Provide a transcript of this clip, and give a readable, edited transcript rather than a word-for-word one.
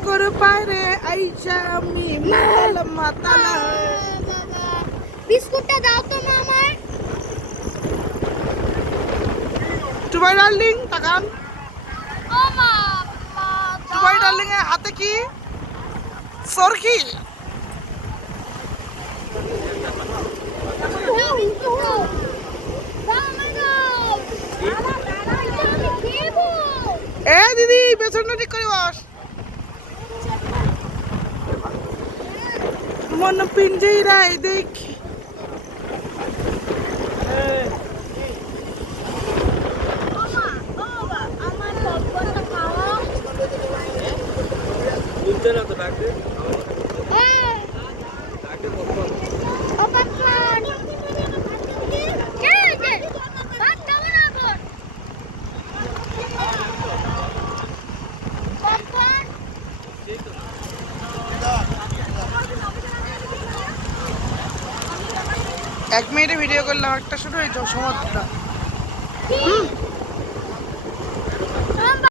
সাগর পারে আইসা আমি মাতালা বিস্কুটটা দাও তো মা আমায়। টুবাই ডার্লিং তাকান। ও মা, টুবাই ডার্লিং এর হাতে কি সরকি? এ দিদি পেছনটা ঠিক করে বস। মন পিঞ্জিরায় দেখি এক মিনিটে ভিডিও করলাম, একটা শুরু হয়েছে সমাজটা।